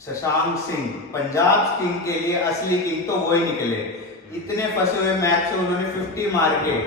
Shashank Singh Punjab king के लिए असली किंग तो वो ही निकले। इतने फंसे हुए मैच से उन्होंने 50 मार के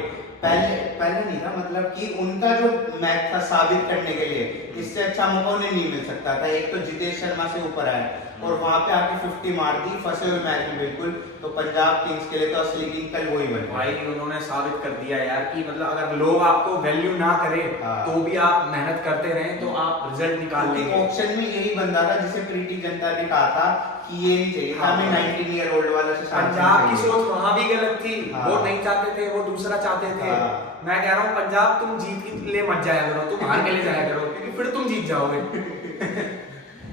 पहले पहले नहीं था, मतलब कि उनका जो मैच था साबित करने के लिए इससे अच्छा मौका उन्हें नहीं मिल सकता था। एक तो जितेश शर्मा से ऊपर आए और वहां पे आके 50 मार दी फंसे हुए मैच में बिल्कुल। तो पंजाब किंग्स के लिए तो असली किंग कल वही बन भाई उन्होंने साबित कर दिया यार कि मतलब अगर लोग आपको वैल्यू ना करें तो भी आप मेहनत करते रहें तो आप रिजल्ट निकाल लेंगे। ऑप्शन में यही बंदा था जिसे प्रीति जनता ने कहा था कि ये नहीं चाहिए था हमें 19 ईयर ओल्ड वाला से। पंजाब की सोच वहां भी गलत थी। वो नहीं चाहते थे, वो दूसरा चाहते थे। मैं कह रहा हूँ पंजाब तुम जीत के लिए मत जाया करो, तुम हार के लिए जाया करो क्योंकि फिर तुम जीत जाओगे।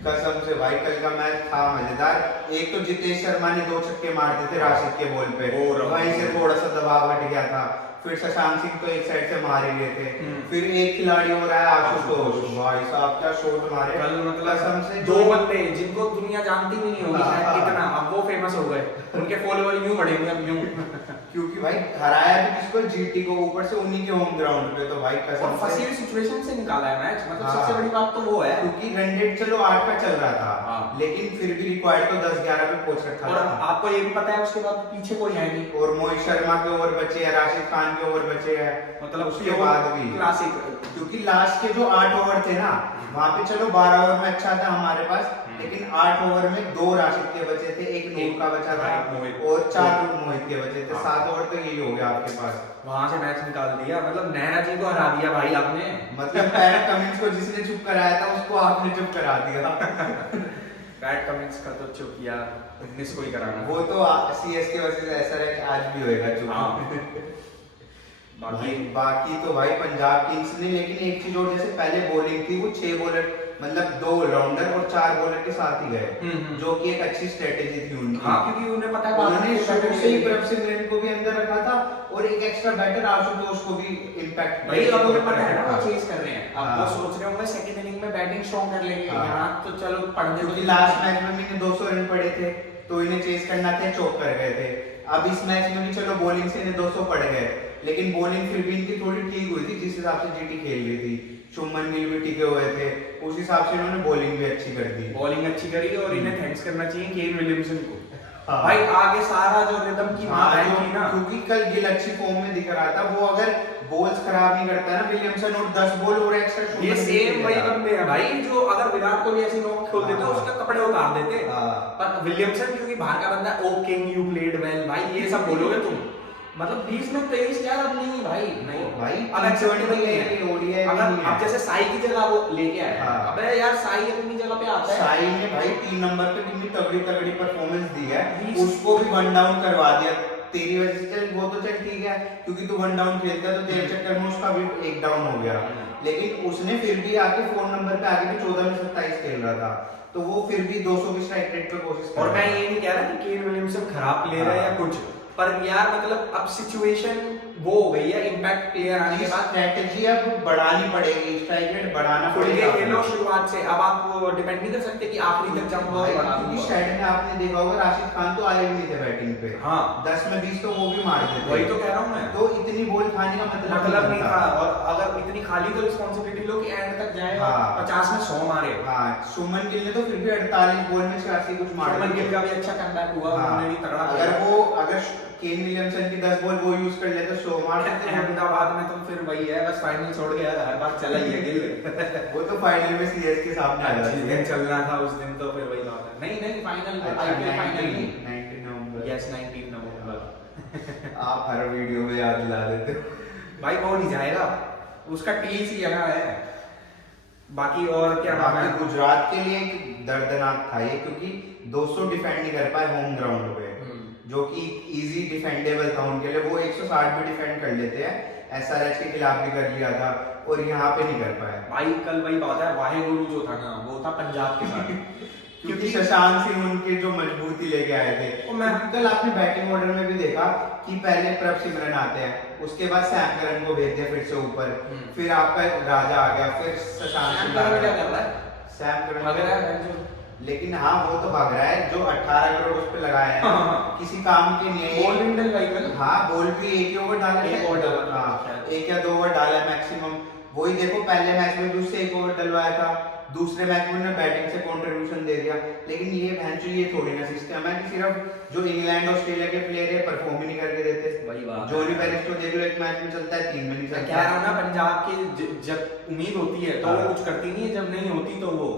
कसम से भाई कल का मैच था मजेदार। एक तो जितेश शर्मा ने 2 छक्के मार दिए थे राशिद के बॉल पे, वहीं से थोड़ा सा दबाव हट गया था। फिर शशांक सिंह तो एक साइड से मार ही लिए थे। फिर एक खिलाड़ी हो रहा है आशुतोष, भाई साहब क्या शॉट मारे कल। मतलब कसम से दो बंदे जिनको दुनिया जानती भी नहीं होगी शायद इतना, अब वो फेमस हो गए, उनके फॉलोअर यूं बढ़ेंगे अब यूं। क्योंकि भाई हराया भी किसको, जीटी को, ऊपर से उन्हीं के होम ग्राउंड पे। तो भाई कसम से फंसी हुई सिचुएशन से निकाला है मैच। मतलब सबसे बड़ी बात तो वो है क्योंकि रन रेट चलो 8 पे चल रहा था लेकिन फिर भी रिक्वायर्ड तो 10-11 पे पहुंच रखा और था। आपको ये भी पता है उसके बाद पीछे कोई है नहीं। और मोहित शर्मा के ओवर बचे हैं, राशिद खान के ओवर बचे हैं, मतलब उसके बाद भी क्लासिक। क्योंकि लास्ट के जो 8 ओवर थे ना वहां पे चलो 12 ओवर में अच्छा था हमारे पास, लेकिन 8 ओवर में 2 राशिद के बचे थे, 1 नूर का बचा था और 4 मोहित के बचे थे। 7 ओवर तो यही हो गया आपके पास। वहां से मैच निकाल दिया। मतलब नैना जी को हरा दिया भाई आपने। मतलब पैट कमिंस को जिसने चुप कराया था उसको आपने चुप करा दिया। पैट कमिंस का तो चुप किया 19 को ही कराना। वो तो सीएसके वर्सेस एसआरएच आज भी होएगा चुप। बाकी तो भाई पंजाब किंग्स ने, लेकिन एक चीज और, जैसे पहले बॉलिंग थी वो 6 बॉलर मतलब 2 ऑलराउंडर और 4 बॉलर के साथ ही गए, जो कि एक अच्छी स्ट्रेटेजी थी उनकी। क्योंकि उन्हें पता है उन्होंने शुरू से ही प्रभ सिमरन को भी अंदर रखा था और एक एक्स्ट्रा बैटर आशुतोष को भी इम्पैक्ट भाई अब उन्हें पता है ना वो चेज कर रहे हैं। अब वो सोच रहे होंगे सेकंड इनिंग में बैटिंग स्ट्रांग कर लेंगे। यहां तो चलो पढ़ने, क्योंकि लास्ट मैच में इन्हें 200 रन पड़े थे तो इन्हें चेज करना था, चौक कर गए थे। अब इस मैच में भी चलो बॉलिंग से इन्हें 200 पड़ गए, लेकिन बॉलिंग फिर भी इनकी थोड़ी ठीक हुई थी जिस हिसाब से जीटी खेल रही थी। शुभमन गिल भी टिके हुए थे, उस हिसाब से इन्होंने बॉलिंग भी अच्छी कर दी। बॉलिंग अच्छी करी और इन्हें थैंक्स करना चाहिए केन विलियमसन को। भाई आगे सारा जो रिदम की मार थी ना, क्योंकि कल गिल अच्छी फॉर्म में दिख रहा था। वो अगर बॉल्स खराब नहीं करता ना विलियमसन और 10 बॉल और एक्स्ट्रा, ये सेम वही बंदे हैं भाई जो अगर विराट कोहली ऐसी नॉक खोल देते उसके कपड़े उतार देते। पर विलियमसन क्योंकि बाहर का बंदा, oh king you played well, भाई ये सब बोलोगे तुम। मतलब 20 में 23 यार अब नहीं भाई, नहीं भाई अब एक्सेप्टेबल नहीं है। ओडीआई अगर अब जैसे साई की जगह वो लेके आया, अबे यार साई अपनी जगह पे आता है। साई ने भाई 3 नंबर पे कितनी तगड़ी तगड़ी परफॉर्मेंस दी है, उसको भी 1 डाउन करवा दिया तेरी वजह से। चल वो तो चल ठीक है क्योंकि तू 1 डाउन खेलता तो तेरे चक्कर में उसका भी 1 डाउन हो गया, लेकिन उसने फिर भी आके 4 नंबर पे आके भी 14 में 27 खेल रहा था, तो वो फिर भी 200 की स्ट्राइक रेट पे कोशिश कर। और मैं ये नहीं कह रहा कि केन विलियमसन खराब प्लेयर है या कुछ, पर यार मतलब अब सिचुएशन वो हो गई है इम्पैक्ट प्लेयर आने के बाद स्ट्रेटजी अब बढ़ानी पड़ेगी, स्ट्राइक रेट बढ़ाना पड़ेगा। खेलो शुरुआत से, अब आप डिपेंड नहीं कर सकते कि आखिरी तक जंप बढ़ा दूंगा। शायद में आपने देखा होगा राशिद खान तो आए भी नहीं थे बैटिंग पे। 10 में 20 तो वो भी मार देते। वही तो कह रहा हूं मैं, तो इतनी बॉल खाने का मतलब नहीं था। और अगर इतनी खाली तो रिस्पांसिबिलिटी लो कि एंड तक जाए। 50 में 100 मारे। शुभमन गिल ने तो फिर भी 48 बॉल में 86 कुछ मारा। शुभमन गिल का भी अच्छा कमबैक हुआ, उन्होंने भी तगड़ा। अगर केन विलियमसन की 10 बॉल वो यूज कर लेते 100 मार देते। अहमदाबाद में तो फिर वही है, बस फाइनल छोड़ गया, हर बार चला ही है गिल। वो तो फाइनल में सीएस के सामने आ जिस दिन चलना था उस दिन तो फिर वही बात है। नहीं फाइनल, आईपीएल फाइनल नहीं, 19 नवंबर। यस 19 नवंबर। आप हर वीडियो में याद दिला देते हो भाई। वो नहीं जाएगा, उसका टीस ही यहाँ है। बाकी और क्या नाम है, गुजरात के लिए दर्दनाक था ये, क्योंकि 200 डिफेंड नहीं कर पाए होम ग्राउंड पे, जो कि इजी डिफेंडेबल था उनके लिए। वो 160 भी डिफेंड कर लेते हैं, एसआरएच के खिलाफ भी कर लिया था और यहाँ पे नहीं कर पाए भाई। कल वही बात है, वाहेगुरु जो था ना वो था पंजाब के साथ। क्योंकि शशांक सिंह उनके जो मजबूती लेके आए थे। और मैं कल आपने बैटिंग ऑर्डर में भी देखा कि पहले प्रभ सिमरन आते हैं, उसके बाद सैम करन को भेज दिया फिर से ऊपर, फिर आपका राजा आ गया, फिर शशांक सिंह आ गया। सैम करन लेकिन हाँ वो तो भाग रहा है, जो 18 करोड़ उस पे लगाए हैं किसी काम के नहीं है। बॉल विंडल व्हीकल, हाँ बॉल भी एक ही ओवर डाला है, एक या 2 ओवर डाला है मैक्सिमम। वही देखो पहले मैच में भी उससे 1 ओवर डलवाया था, दूसरे मैच में उन्होंने बैटिंग से कंट्रीब्यूशन दे दिया। लेकिन ये भैंचो ये थोड़ी ना सिस्टम है कि सिर्फ जो इंग्लैंड ऑस्ट्रेलिया के प्लेयर है परफॉर्म ही नहीं करके देते। वही बात जॉनी बेयरस्टो देख लो, एक मैच में चलता है 3 में नहीं मैं चलता। कह रहा हूँ ना, पंजाब की जब उम्मीद होती है तो वो कुछ करती नहीं है, जब नहीं होती तो वो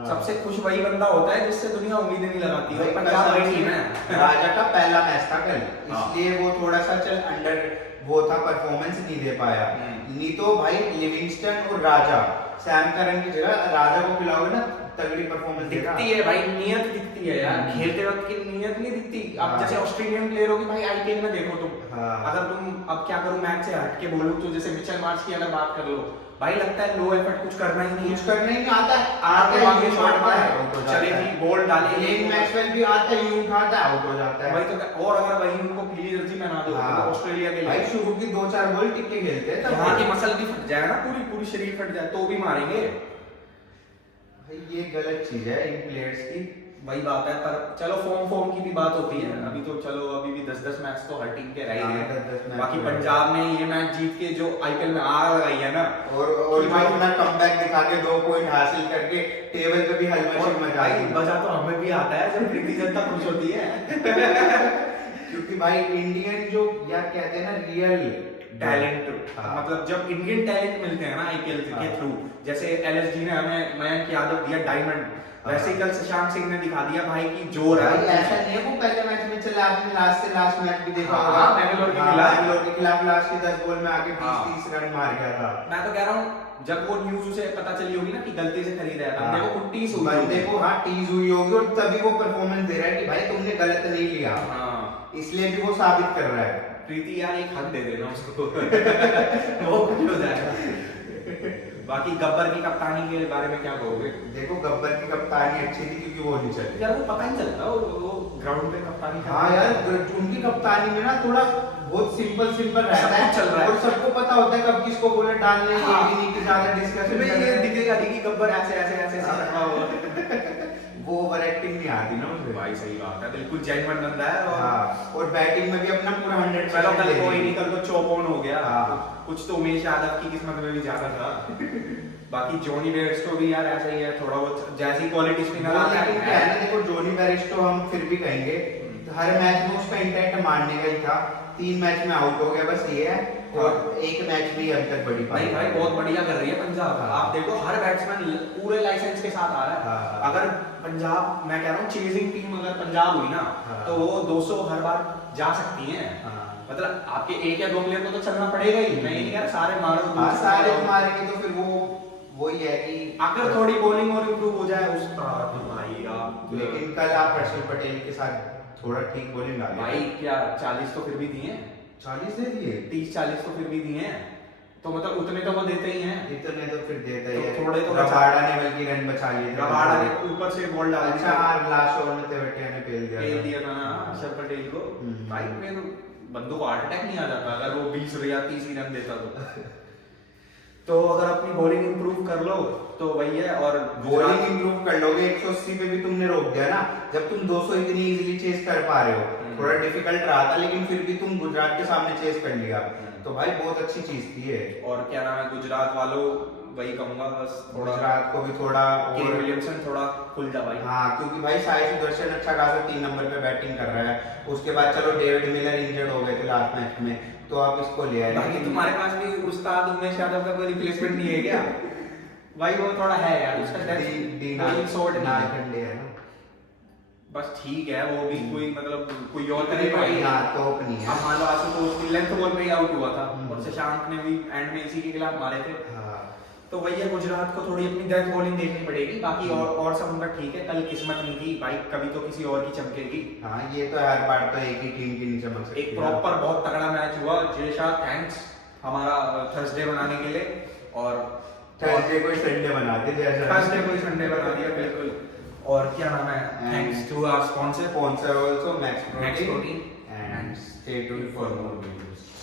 सबसे खुश वही बंदा होता है जिससे दुनिया उम्मीद नहीं लगाती है। पंजाब वही टीम है। राजा का पहला मैच था कल, इसलिए वो थोड़ा सा चल अंडर वो था, परफॉर्मेंस नहीं दे पाया। नहीं तो भाई लिविंगस्टन और राजा, सैम करन की जगह राजा को खिलाओगे ना तगड़ी परफॉर्मेंस दिखती है भाई, नियत दिखती है यार, खेलते वक्त की नियत नहीं दिखती। अब जैसे ऑस्ट्रेलियन प्लेयर होगी भाई, आईपीएल में देखो तुम, अगर तुम अब क्या करूं मैच से हट के बोलूं तो जैसे मिचेल मार्श की अगर बात कर लो भाई, लगता है लो एफर्ट कुछ करना ही नहीं है, कुछ करना ही नहीं आता है, आगे आगे शॉट है, चले जी बॉल डाले, लेन मैक्सवेल भी आता है, यूं उठाता है, आउट हो जाता है। वही तो, और अगर वही उनको पीली जर्सी पहना दो तो ऑस्ट्रेलिया के लिए भाई शुरू की 2-4 बॉल टिक के खेलते हैं, यहाँ की मसल भी फट जाए ना, पूरी पूरी शरीर फट जाए तो भी मारेंगे भाई। ये गलत चीज है इन प्लेयर्स की। वही बात है, पर चलो फॉर्म की भी बात होती है। अभी तो चलो अभी भी 10-10 मैच तो हर टीम के रह ही हैं। बाकी पंजाब ने ये मैच जीत के जो आईपीएल में आग लगाई है ना, और भाई अपना कमबैक दिखा के 2 पॉइंट हासिल करके टेबल पे भी हलवा मजा आई। मजा तो हमें भी आता है जब प्रीति जिंटा खुश होती है क्योंकि भाई इंडियन जो यार कहते हैं ना रियल टैलेंट, मतलब जब इंडियन टैलेंट मिलते हैं ना आईपीएल के थ्रू, जैसे एलएसजी ने हमें मयंक यादव दिया डायमंड, वैसे ही कल शशांक सिंह ने दिखा दिया भाई की जोर है। ऐसा नहीं है वो पहले मैच में चला, आपने लास्ट से लास्ट मैच भी देखा होगा, बेंगलोर के खिलाफ लास्ट के 10 बॉल में आके 20-30 रन मार गया था। मैं तो कह रहा हूँ जब वो न्यूज उसे पता चली होगी ना कि गलती से खरीदा है, बंदे को कुछ टीस हुई, बंदे को टीज हुई होगी, और तभी वो परफॉर्मेंस दे रहा है कि भाई तुमने गलत नहीं लिया, इसलिए भी वो साबित कर रहा है। प्रीति यार एक हक दे देना उसको वो कुछ हो जाएगा। बाकी गब्बर की कप्तानी के बारे में क्या कहोगे? देखो गब्बर की कप्तानी अच्छी थी क्योंकि वो नहीं चली यार, वो पता नहीं चलता वो ग्राउंड पे कप्तानी। हाँ यार, उनकी कप्तानी में ना थोड़ा बहुत सिंपल रहता है, चल रहा है और सबको पता होता है कब किसको बोले डालने, ये भी नहीं कि ज्यादा डिस्कशन में ये दिखेगा नहीं कि गब्बर ऐसे वो ओवर एक्टिंग नहीं आती ना उसे। भाई सही बात है, बिल्कुल जेन्युइन बंदा है। और बैटिंग में भी अपना पूरा 100%। चलो कल कोई नहीं, कल तो चौप ऑन हो गया, कुछ तो उमेश यादव की किस्मत में भी ज्यादा था। बाकी जॉनी बेयरस्टो भी यार ऐसा ही है, थोड़ा बहुत जैसी क्वालिटी स्पिनर आता है। क्या है ना, देखो जॉनी बेयरस्टो हम फिर भी कहेंगे हर मैच में उसका इंटेंट मारने का ही था, 3 मैच में आउट हो गया, बस ये है, और एक मैच में अभी तक बड़ी नहीं भाई बहुत बढ़िया कर रही है पंजाब। आप देखो हर बैट्समैन पूरे लाइसेंस के साथ आ रहा है। अगर पंजाब, मैं कह रहा हूँ चेजिंग टीम अगर पंजाब हुई ना तो वो 200 हर बार जा सकती है। मतलब आपके 1 या 2 प्लेयर को तो चलना पड़ेगा ही, मैं ये नहीं कह रहा सारे मारो, सारे मारेंगे तो फिर वो वही है कि अगर थोड़ी बॉलिंग और इंप्रूव हो जाए उसका भाई आप। लेकिन कल आप हर्षल पटेल के साथ थोड़ा ठीक बॉलिंग डाली भाई, क्या 40 तो फिर भी दिए, 40 दे दिए, 30-40 तो फिर भी दिए हैं, तो मतलब उतने तो वो देते ही हैं। इतने तो फिर देते ही तो है। थोड़े तो रबाड़ा ने बल्कि रन बचा लिए थे, रबाड़ा ने ऊपर से बॉल डाल अच्छा लास्ट ओवर में तेवटिया ने पेल दिया था हर्षल पटेल को। भाई फिर बंदों को हार्ट अटैक नहीं आ जाता अगर वो 20 या 30 रन देता तो अगर अपनी बॉलिंग इंप्रूव कर लो तो वही है। और बॉलिंग इंप्रूव कर लोगे, 180 पे भी तुमने रोक दिया ना, जब तुम 200 इतनी इजीली चेस कर पा रहे हो, थोड़ा डिफिकल्ट रहा था लेकिन फिर भी तुम गुजरात के सामने चेस कर लिया, तो भाई बहुत अच्छी चीज थी ये। और क्या नाम है, गुजरात वालों वही कहूंगा बस, गुजरात को भी थोड़ा केन विलियमसन थोड़ा खुल जा भाई। हाँ, क्योंकि भाई साई सुदर्शन अच्छा खासा 3 नंबर पे बैटिंग कर रहा है, उसके बाद चलो डेविड मिलर इंजर्ड हो गए थे लास्ट मैच में, तो आप इसको ले आए। बाकी तुम्हारे पास भी उस्ताद उमेश यादव का कोई रिप्लेसमेंट नहीं है क्या? भाई वो थोड़ा है यार, उसका शॉट नालखंडे है ना, बस ठीक है, वो भी कोई मतलब कोई और करे भाई, हां टॉप नहीं है। अब मान लो आशुतोष की लेंथ बॉल पे ही आउट हुआ था और शशांक ने भी एंड में इसी के खिलाफ मारे थे। तो वही है, गुजरात को थोड़ी अपनी डेथ बॉलिंग देखनी पड़ेगी, बाकी और सब उनका ठीक है। कल किस्मत नहीं थी भाई, कभी तो किसी और की चमकेगी। हाँ, ये तो हर बार तो एक ही टीम की नहीं चमक सकती। एक प्रॉपर बहुत तगड़ा मैच हुआ। जय शाह थैंक्स हमारा थर्सडे बनाने के लिए, और थर्सडे को संडे बना दिया, थर्सडे को संडे बना दिया बिल्कुल। और क्या नाम है, thanks to our sponsor also Max Protein and stay tuned for more videos.